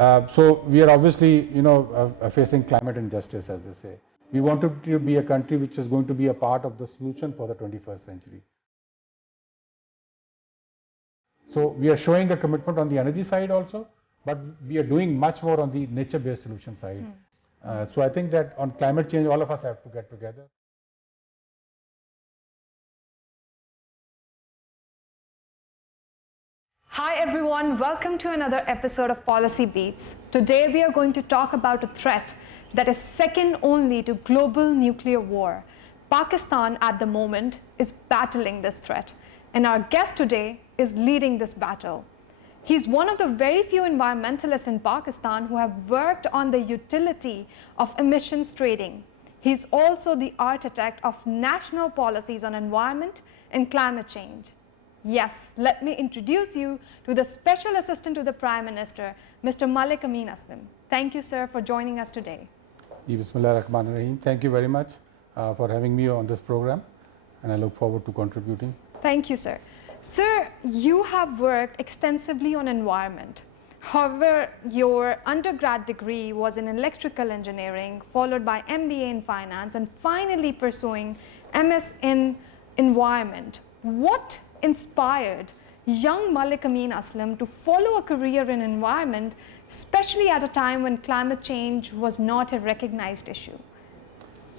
So we are obviously, facing climate injustice, as they say. We want to be a country which is going to be a part of the solution for the 21st century. So we are showing a commitment on the energy side also, but we are doing much more on the nature-based solution side. So I think that on climate change, all of us have to get together. Hi everyone, welcome to another episode of Policy Beats. Today we are going to talk about a threat that is second only to global nuclear war. Pakistan at the moment is battling this threat, and our guest today is leading this battle. He's one of the very few environmentalists in Pakistan who have worked on the utility of emissions trading. He's also the architect of national policies on environment and climate change. Yes, let me introduce you to the Special Assistant to the Prime Minister, Mr. Malik Amin Aslam. Thank you, sir, for joining us today. Bismillahirrahmanirrahim. Thank you very much for having me on this program, and I look forward to contributing. Thank you, sir. Sir, you have worked extensively on environment. However, your undergrad degree was in electrical engineering, followed by MBA in finance, and finally pursuing MS in environment. What inspired young Malik Amin Aslam to follow a career in environment, especially at a time when climate change was not a recognized issue?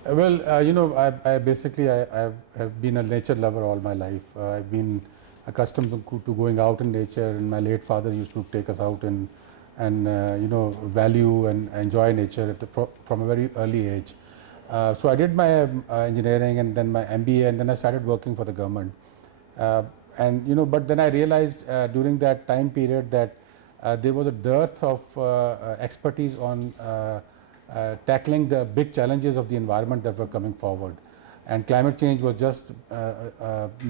Well, I basically have been a nature lover all my life. I've been accustomed to going out in nature, and my late father used to take us out and value and enjoy nature from a very early age. So I did my engineering and then my MBA, and then I started working for the government. But then I realized during that time period that there was a dearth of expertise on tackling the big challenges of the environment that were coming forward. And climate change was just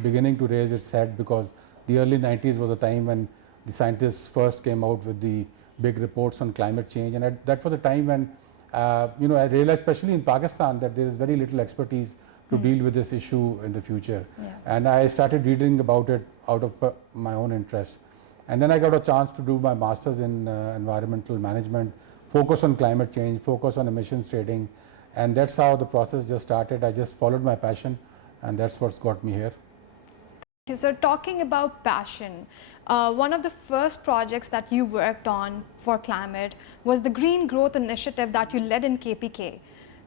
beginning to raise its head, because the early 90s was a time when the scientists first came out with the big reports on climate change. And that was a time when, I realized, especially in Pakistan, that there is very little expertise to deal with this issue in the future. And I started reading about it out of my own interest. And then I got a chance to do my master's in environmental management, focus on climate change, focus on emissions trading. And that's how the process just started. I just followed my passion, and that's what's got me here. Okay, so talking about passion, one of the first projects that you worked on for climate was the Green Growth Initiative that you led in KPK.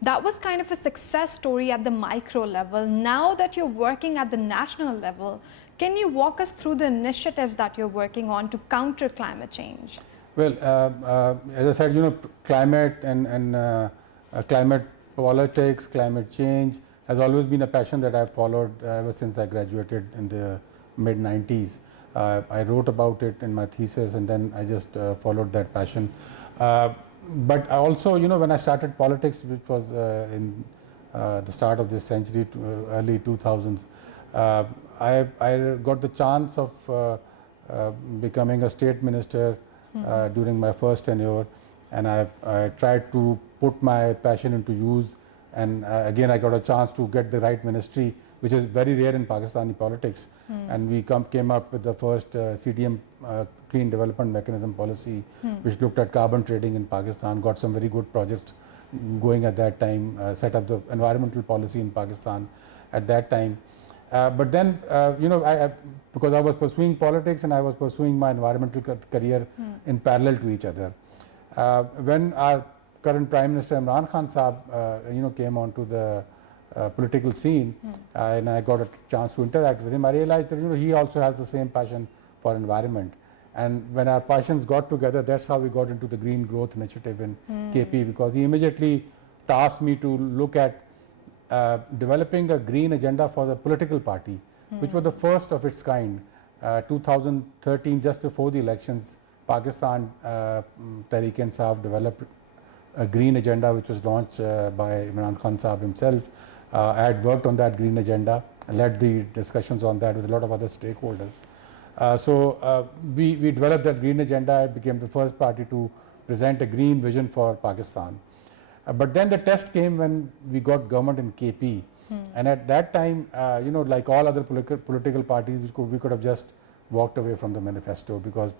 That was kind of a success story at the micro level. Now that you're working at the national level, can you walk us through the initiatives that you're working on to counter climate change? Well, as I said, climate and climate politics, climate change has always been a passion that I've followed ever since I graduated in the mid-90s. I wrote about it in my thesis, and then I just followed that passion. But I also, when I started politics, which was in the start of this century, early 2000s, I got the chance of becoming a state minister during my first tenure, and I tried to put my passion into use. And again, I got a chance to get the right ministry, which is very rare in Pakistani politics. And we came up with the first CDM, Clean Development Mechanism policy, which looked at carbon trading in Pakistan, got some very good projects going at that time, set up the environmental policy in Pakistan at that time. But then, because I was pursuing politics and I was pursuing my environmental career in parallel to each other. When our current Prime Minister Imran Khan Saab, came onto the political scene, and I got a chance to interact with him, I realized that he also has the same passion for environment. And when our passions got together, that's how we got into the Green Growth Initiative in KP, because he immediately tasked me to look at developing a green agenda for the political party, which was the first of its kind. 2013, just before the elections, Pakistan Tehreek-e-Insaf developed a green agenda, which was launched by Imran Khan Saab himself. I had worked on that green agenda and led the discussions on that with a lot of other stakeholders. So we developed that green agenda. It became the first party to present a green vision for Pakistan. But then the test came when we got government in KP. And at that time, like all other political parties, we could have just walked away from the manifesto, because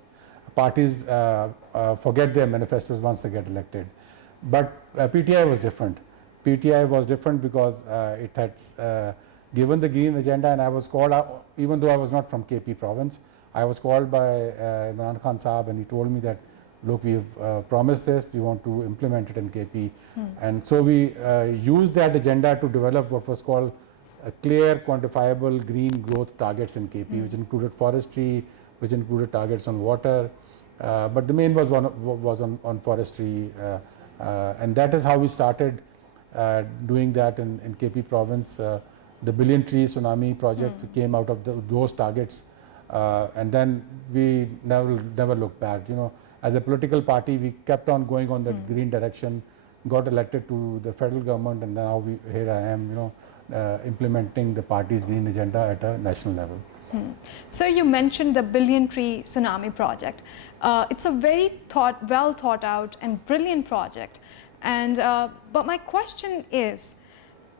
parties forget their manifestos once they get elected. But PTI was different. PTI was different because it had given the green agenda, and I was called out, even though I was not from KP province, I was called by Imran Khan Saab, and he told me that, look, we've promised this, we want to implement it in KP. And so we used that agenda to develop what was called clear, quantifiable green growth targets in KP, which included forestry, which included targets on water, but the main was on forestry, and that is how we started doing that in KP province. The Billion Tree Tsunami Project came out of those targets, and then we never looked back. You know, as a political party, we kept on going on that green direction, got elected to the federal government, and now here I am, you know, implementing the party's green agenda at a national level. So you mentioned the Billion Tree Tsunami Project. It's a very well thought out and brilliant project. And but my question is,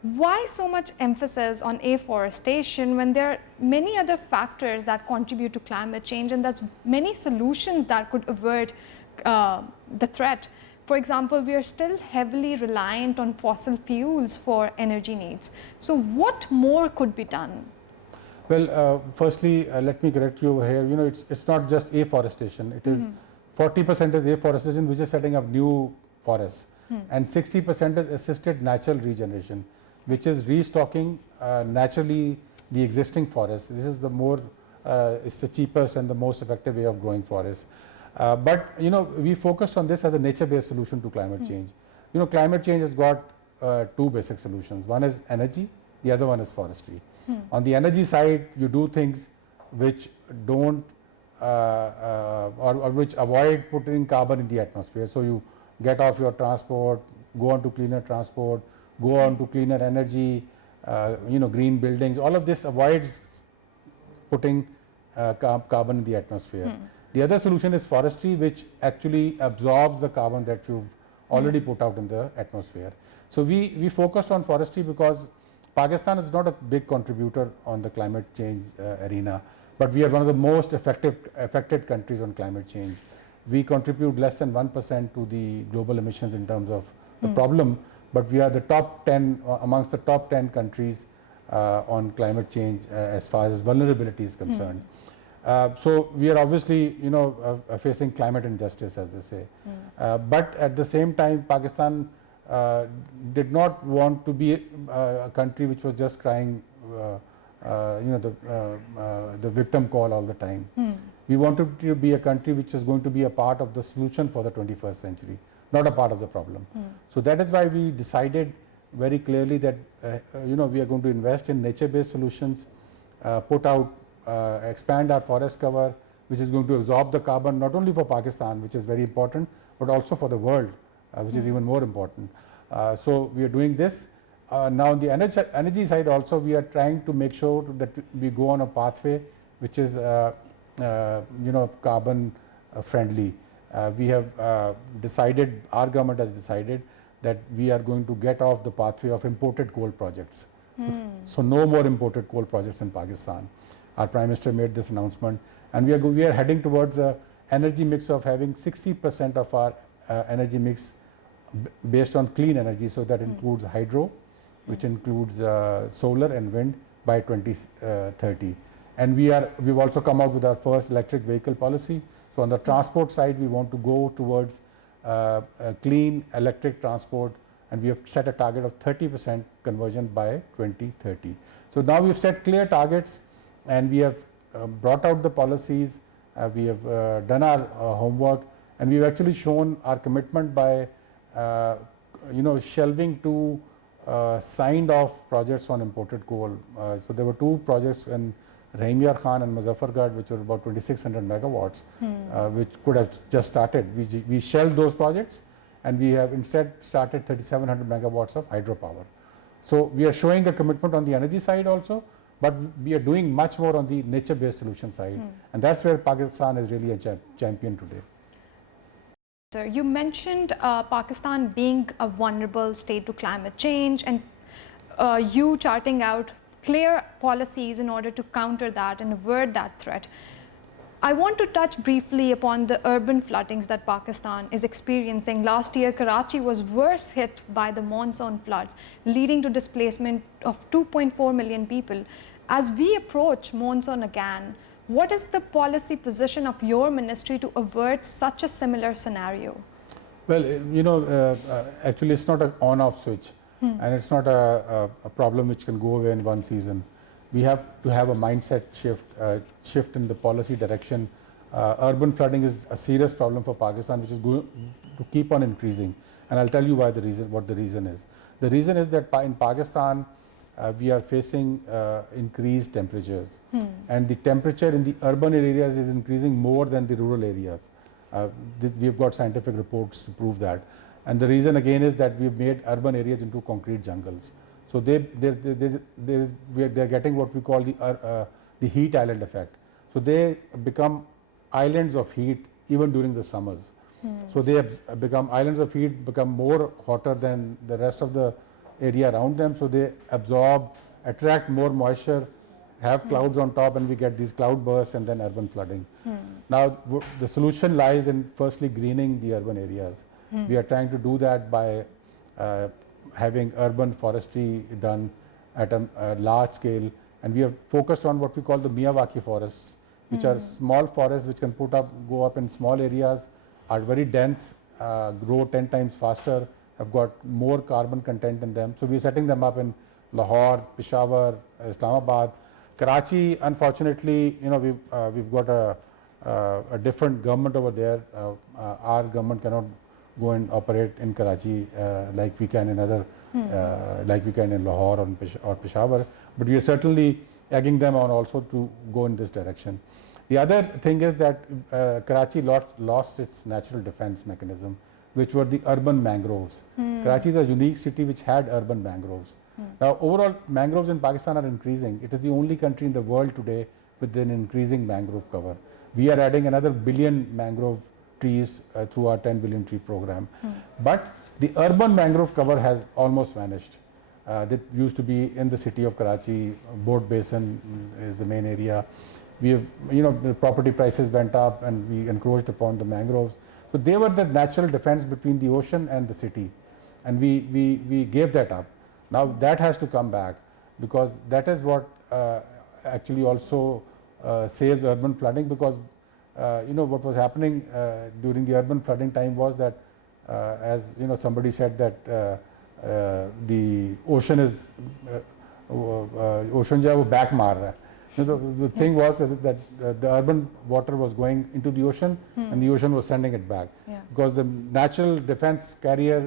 why so much emphasis on afforestation when there are many other factors that contribute to climate change, and there's many solutions that could avert the threat? For example, we are still heavily reliant on fossil fuels for energy needs. So what more could be done? Well, firstly, let me correct you over here. You know, it's not just afforestation. It is 40% is afforestation, which is setting up new forests, and 60% is assisted natural regeneration, which is restocking naturally the existing forests. This is the more, it's the cheapest and the most effective way of growing forests. But you know, we focused on this as a nature-based solution to climate change. You know, climate change has got two basic solutions. One is energy, the other one is forestry. On the energy side, you do things which don't or which avoid putting carbon in the atmosphere. So you get off your transport, go on to cleaner transport, go on to cleaner energy, you know, green buildings. All of this avoids putting carbon in the atmosphere. The other solution is forestry, which actually absorbs the carbon that you've already put out in the atmosphere. So we focused on forestry because Pakistan is not a big contributor on the climate change arena, but we are one of the most affected countries on climate change. We contribute less than 1% to the global emissions in terms of the problem, but we are the top 10, amongst the top 10 countries on climate change as far as vulnerability is concerned. So we are obviously, you know, facing climate injustice, as they say. But at the same time, Pakistan did not want to be a country which was just crying, you know, the victim call all the time. We wanted to be a country which is going to be a part of the solution for the 21st century, not a part of the problem. So that is why we decided very clearly that you know, we are going to invest in nature-based solutions, expand our forest cover, which is going to absorb the carbon not only for Pakistan, which is very important, but also for the world, which is even more important. So we are doing this. Now on the energy side also, we are trying to make sure that we go on a pathway which is you know, carbon friendly. We have decided, our government has decided that we are going to get off the pathway of imported coal projects. So no more imported coal projects in Pakistan. Our Prime Minister made this announcement, and we are heading towards a energy mix of having 60% of our energy mix based on clean energy. So that includes hydro, which includes solar and wind by 2030. And we've also come out with our first electric vehicle policy. So on the transport side, we want to go towards clean electric transport, and we have set a target of 30% conversion by 2030. So now we've set clear targets, and we have brought out the policies, we have done our homework, and we've actually shown our commitment by you know, shelving two signed off projects on imported coal. So there were two projects in Rahimyar Khan and Muzaffargarh, which were about 2600 megawatts, which could have just started. We shelved those projects, and we have instead started 3700 megawatts of hydropower. So we are showing a commitment on the energy side also, but we are doing much more on the nature-based solution side, and that's where Pakistan is really a champion today. So you mentioned Pakistan being a vulnerable state to climate change, and you charting out clear policies in order to counter that and avert that threat. I want to touch briefly upon the urban floodings that Pakistan is experiencing. Last year, Karachi was worst hit by the monsoon floods, leading to displacement of 2.4 million people. As we approach monsoon again, what is the policy position of your ministry to avert such a similar scenario? Well, actually it's not an on-off switch, and it's not a problem which can go away in one season. We have to have a mindset shift in the policy direction. Urban flooding is a serious problem for Pakistan, which is going to keep on increasing. And I'll tell you what the reason is. The reason is that in Pakistan, we are facing increased temperatures, and the temperature in the urban areas is increasing more than the rural areas. We have got scientific reports to prove that. And the reason again is that we've made urban areas into concrete jungles. So they're getting what we call the heat island effect. So they become islands of heat even during the summers. So they have become islands of heat, become more hotter than the rest of the area around them. So they absorb, attract more moisture, have clouds on top, and we get these cloud bursts and then urban flooding. Now the solution lies in firstly greening the urban areas. We are trying to do that by having urban forestry done at a large scale, and we have focused on what we call the Miyawaki forests, which are small forests which can go up in small areas, are very dense, grow 10 times faster, have got more carbon content in them. So we are setting them up in Lahore, Peshawar, Islamabad. Karachi, unfortunately, we've got a different government over there. Our government cannot go and operate in Karachi like we can in like we can in Lahore or Peshawar, but we are certainly egging them on also to go in this direction. The other thing is that Karachi lost its natural defense mechanism, which were the urban mangroves. Karachi is a unique city which had urban mangroves. Now overall mangroves in Pakistan are increasing. It is the only country in the world today with an increasing mangrove cover. We are adding another billion mangrove trees through our 10 billion tree program. But the urban mangrove cover has almost vanished. That used to be in the city of Karachi. Boat Basin is the main area. We have, the property prices went up and we encroached upon the mangroves. So they were the natural defense between the ocean and the city, and we gave that up. Now that has to come back, because that is what actually also saves urban flooding, because what was happening during the urban flooding time was that as somebody said that the ocean is ocean jo hai wo back maar raha hai. The thing was that the urban water was going into the ocean and the ocean was sending it back, because the natural defense carrier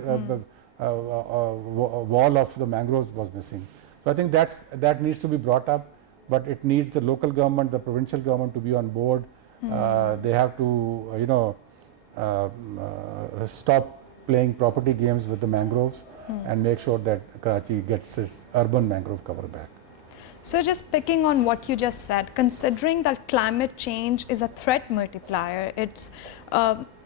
wall of the mangroves was missing. So I think that needs to be brought up, but it needs the local government, the provincial government to be on board. They have to stop playing property games with the mangroves and make sure that Karachi gets its urban mangrove cover back. So just picking on what you just said, considering that climate change is a threat multiplier, it's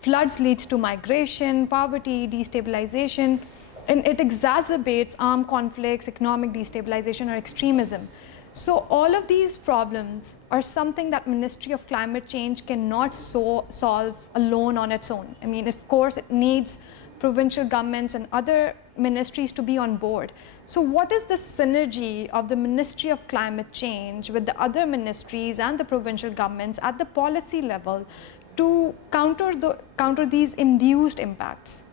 floods leads to migration, poverty, destabilization, and it exacerbates armed conflicts, economic destabilization or extremism. So all of these problems are something that Ministry of Climate Change cannot solve alone on its own. I mean, of course, it needs provincial governments and other ministries to be on board. So what is the synergy of the Ministry of Climate Change with the other ministries and the provincial governments at the policy level to counter these induced impacts?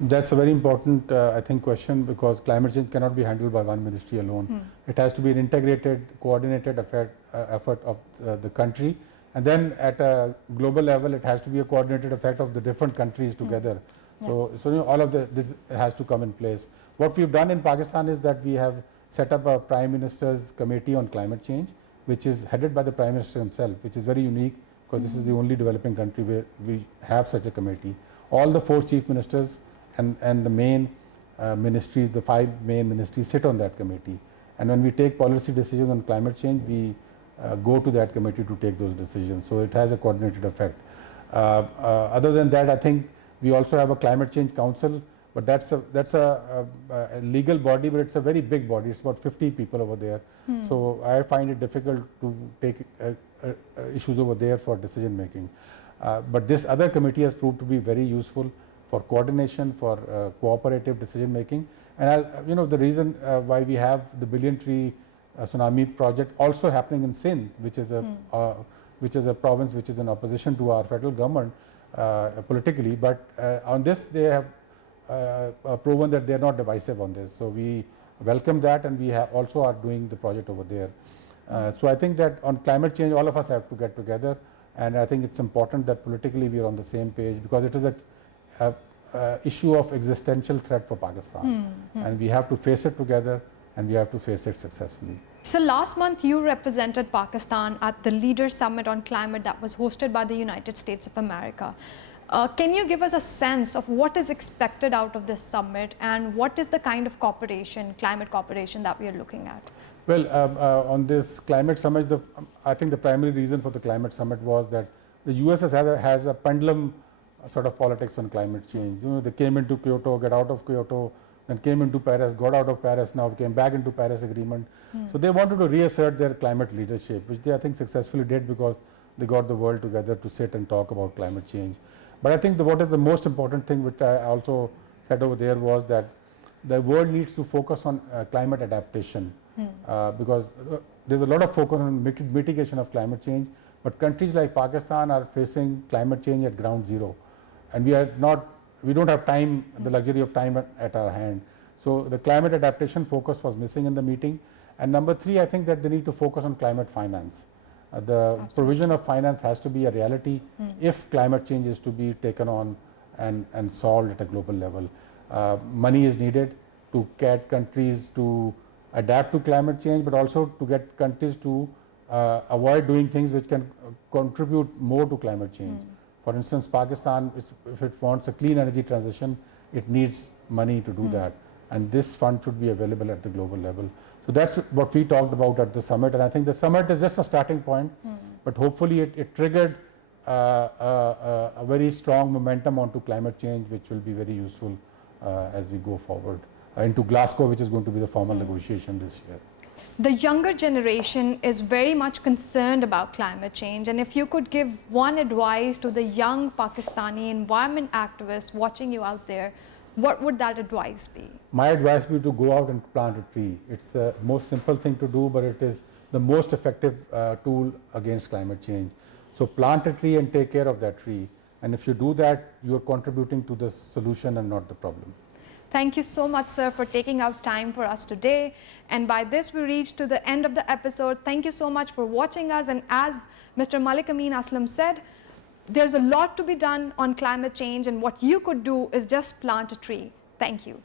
That's a very important, I think, question, because climate change cannot be handled by one ministry alone. It has to be an integrated, coordinated effort of the country, and then at a global level, it has to be a coordinated effect of the different countries together. So all of this has to come in place. What we've done in Pakistan is that we have set up a Prime Minister's Committee on Climate Change, which is headed by the Prime Minister himself, which is very unique, because this is the only developing country where we have such a committee. All the 4 chief ministers and the main ministries, the 5 main ministries sit on that committee. And when we take policy decisions on climate change, we go to that committee to take those decisions. So it has a coordinated effect. Other than that, I think we also have a climate change council, but that's a legal body, but it's a very big body. It's about 50 people over there. So I find it difficult to take issues over there for decision making. But this other committee has proved to be very useful for coordination, for cooperative decision making. And the reason why we have the Billion Tree Tsunami Project also happening in Sindh, which is a province which is in opposition to our federal government politically, but on this they have proven that they are not divisive on this. So we welcome that, and we also are doing the project over there. So I think that on climate change, all of us have to get together, and I think it's important that politically we are on the same page, because it is a issue of existential threat for Pakistan, and we have to face it together, and we have to face it successfully. So last month you represented Pakistan at the Leaders Summit on Climate that was hosted by the United States of America. Can you give us a sense of what is expected out of this summit, and what is the kind of cooperation, climate cooperation, that we are looking at? Well, on this climate summit, I think the primary reason for the climate summit was that the US has a pendulum sort of politics on climate change. They came into Kyoto, got out of Kyoto, then came into Paris, got out of Paris, now came back into Paris Agreement. So they wanted to reassert their climate leadership, which they I think successfully did, because they got the world together to sit and talk about climate change. But I think what is the most important thing, which I also said over there, was that the world needs to focus on climate adaptation, because there's a lot of focus on mitigation of climate change, but countries like Pakistan are facing climate change at ground zero, and we don't have time, the luxury of time at our hand. So the climate adaptation focus was missing in the meeting. And number three, I think that they need to focus on climate finance. The provision of finance has to be a reality if climate change is to be taken on and solved at a global level. Money is needed to get countries to adapt to climate change, but also to get countries to avoid doing things which can contribute more to climate change. For instance, Pakistan, if it wants a clean energy transition, it needs money to do that, and this fund should be available at the global level. So that's what we talked about at the summit, and I think the summit is just a starting point, but hopefully it triggered a very strong momentum onto climate change, which will be very useful as we go forward into Glasgow, which is going to be the formal negotiation this year. The younger generation is very much concerned about climate change, and if you could give one advice to the young Pakistani environment activists watching you out there, what would that advice be? My advice would be to go out and plant a tree. It's the most simple thing to do, but it is the most effective tool against climate change. So plant a tree and take care of that tree, and if you do that, you're contributing to the solution and not the problem. Thank you so much, sir, for taking out time for us today. And by this, we reach to the end of the episode. Thank you so much for watching us. And as Mr. Malik Amin Aslam said, there's a lot to be done on climate change, and what you could do is just plant a tree. Thank you.